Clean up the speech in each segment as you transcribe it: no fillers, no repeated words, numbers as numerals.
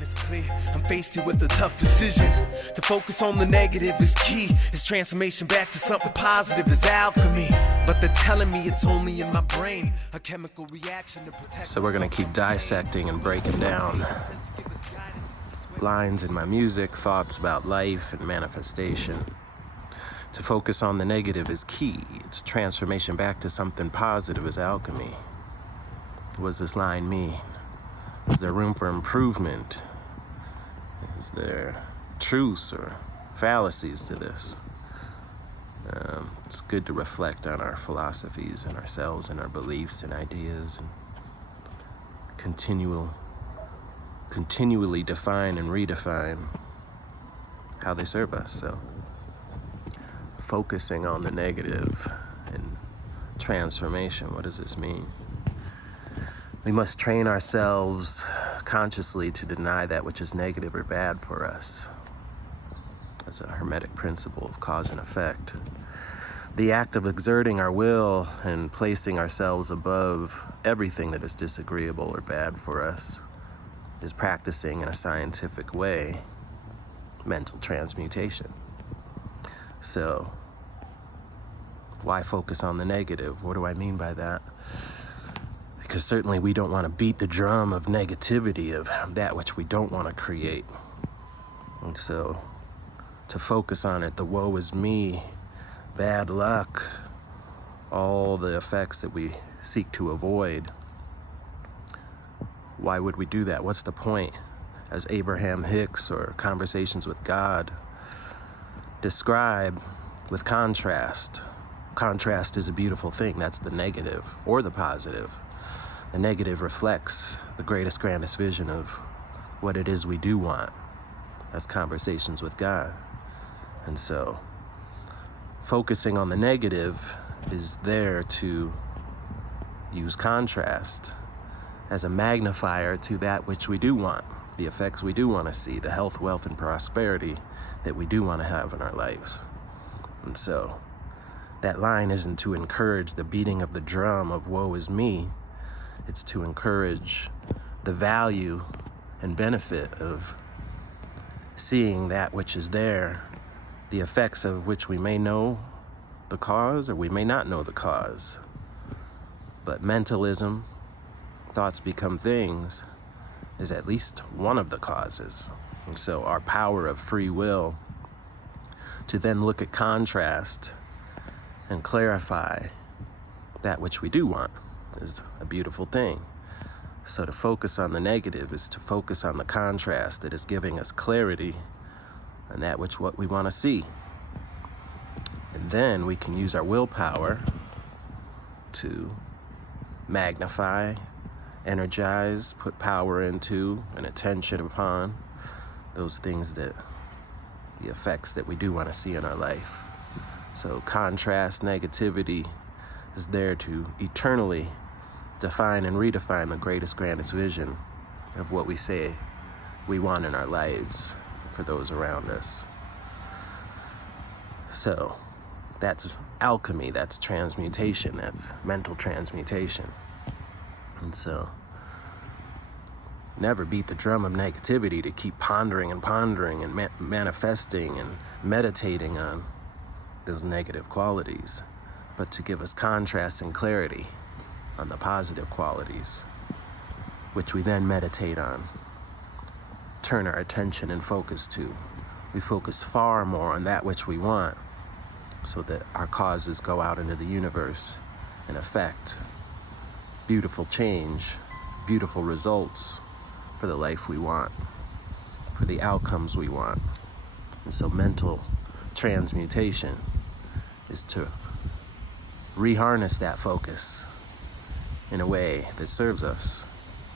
and it's clear I'm faced here with a tough decision. To focus on the negative is key. It's transformation back to something positive is alchemy. But they're telling me it's only in my brain, a chemical reaction to protect. So we're gonna keep dissecting and breaking down lines in my music, thoughts about life and manifestation. To focus on the negative is key. It's transformation back to something positive is alchemy. What does this line mean? Is there room for improvement? Is there truths or fallacies to this? It's good to reflect on our philosophies and ourselves and our beliefs and ideas and continually define and redefine how they serve us. So focusing on the negative and transformation, what does this mean? We must train ourselves consciously to deny that which is negative or bad for us. That's a hermetic principle of cause and effect. The act of exerting our will and placing ourselves above everything that is disagreeable or bad for us is practicing in a scientific way mental transmutation. So, why focus on the negative? What do I mean by that? Because certainly we don't want to beat the drum of negativity, of that which we don't want to create. And so, to focus on it, the woe is me, bad luck, all the effects that we seek to avoid. Why would we do that? What's the point? As Abraham Hicks or Conversations with God describe with contrast. Contrast is a beautiful thing. That's the negative or the positive. The negative reflects the greatest, grandest vision of what it is we do want. That's Conversations with God. And so, focusing on the negative is there to use contrast as a magnifier to that which we do want, the effects we do want to see, the health, wealth, and prosperity that we do want to have in our lives. And so, that line isn't to encourage the beating of the drum of woe is me. It's to encourage the value and benefit of seeing that which is there, the effects of which we may know the cause or we may not know the cause. But mentalism, thoughts become things, is at least one of the causes. And so our power of free will to then look at contrast and clarify that which we do want is a beautiful thing. So to focus on the negative is to focus on the contrast that is giving us clarity on that which what we want to see. And then we can use our willpower to magnify, energize, put power into, and attention upon those things that, the effects that we do want to see in our life. So contrast, negativity is there to eternally define and redefine the greatest, grandest vision of what we say we want in our lives for those around us. So that's alchemy, that's transmutation, that's mental transmutation. And so, never beat the drum of negativity, to keep pondering and manifesting and meditating on those negative qualities, but to give us contrast and clarity on the positive qualities, which we then meditate on, turn our attention and focus to. We focus far more on that which we want, so that our causes go out into the universe and affect beautiful change, beautiful results for the life we want, for the outcomes we want. And so mental transmutation is to reharness that focus in a way that serves us,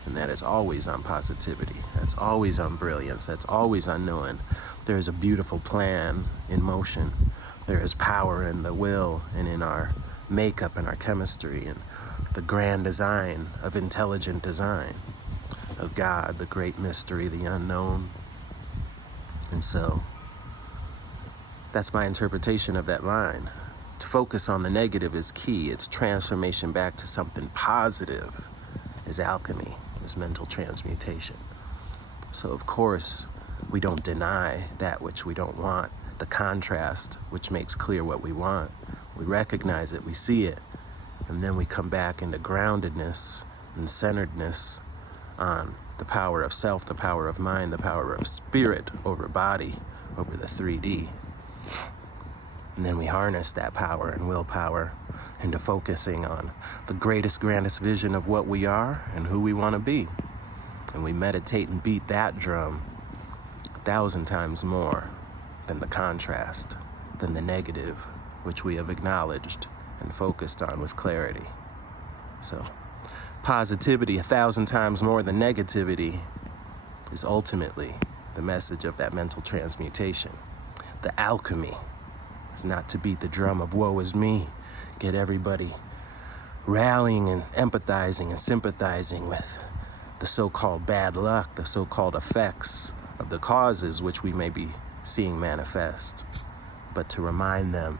and that is always on positivity, that's always on brilliance, that's always on knowing there is a beautiful plan in motion. There is power in the will and in our makeup and our chemistry and the grand design of intelligent design of God, the great mystery, the unknown. And so that's my interpretation of that line. To focus on the negative is key. It's transformation back to something positive is alchemy, is mental transmutation. So of course, we don't deny that which we don't want, the contrast which makes clear what we want. We recognize it, we see it, and then we come back into groundedness and centeredness on the power of self, the power of mind, the power of spirit over body, over the 3D. And then we harness that power and willpower into focusing on the greatest, grandest vision of what we are and who we want to be. And we meditate and beat that drum 1,000 times more than the contrast, than the negative, which we have acknowledged and focused on with clarity. So, positivity 1,000 times more than negativity is ultimately the message of that mental transmutation. The alchemy is not to beat the drum of woe is me, get everybody rallying and empathizing and sympathizing with the so-called bad luck, the so-called effects of the causes which we may be seeing manifest, but to remind them,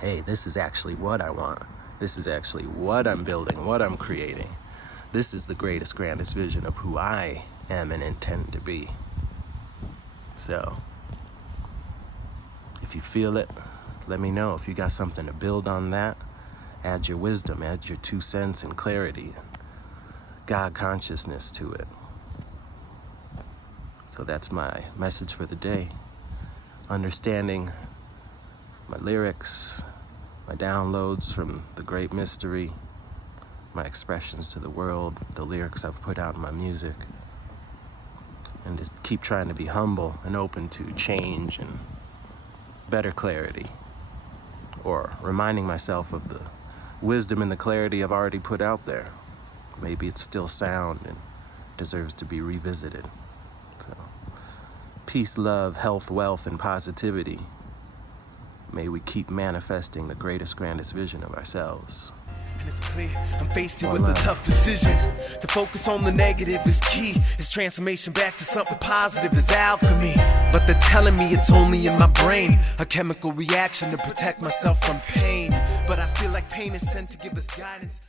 hey, this is actually what I want. This is actually what I'm building, what I'm creating. This is the greatest, grandest vision of who I am and intend to be. So, if you feel it, let me know. If you got something to build on that, add your wisdom, add your 2 cents and clarity, God consciousness to it. So that's my message for the day. Understanding my lyrics, my downloads from the great mystery, my expressions to the world, the lyrics I've put out in my music, and just keep trying to be humble and open to change and better clarity, or reminding myself of the wisdom and the clarity I've already put out there. Maybe it's still sound and deserves to be revisited. So, peace, love, health, wealth, and positivity. May we keep manifesting the greatest, grandest vision of ourselves. And it's clear, I'm faced here with a tough decision. To focus on the negative is key. Is transformation back to something positive is alchemy. But they're telling me it's only in my brain. A chemical reaction to protect myself from pain. But I feel like pain is sent to give us guidance.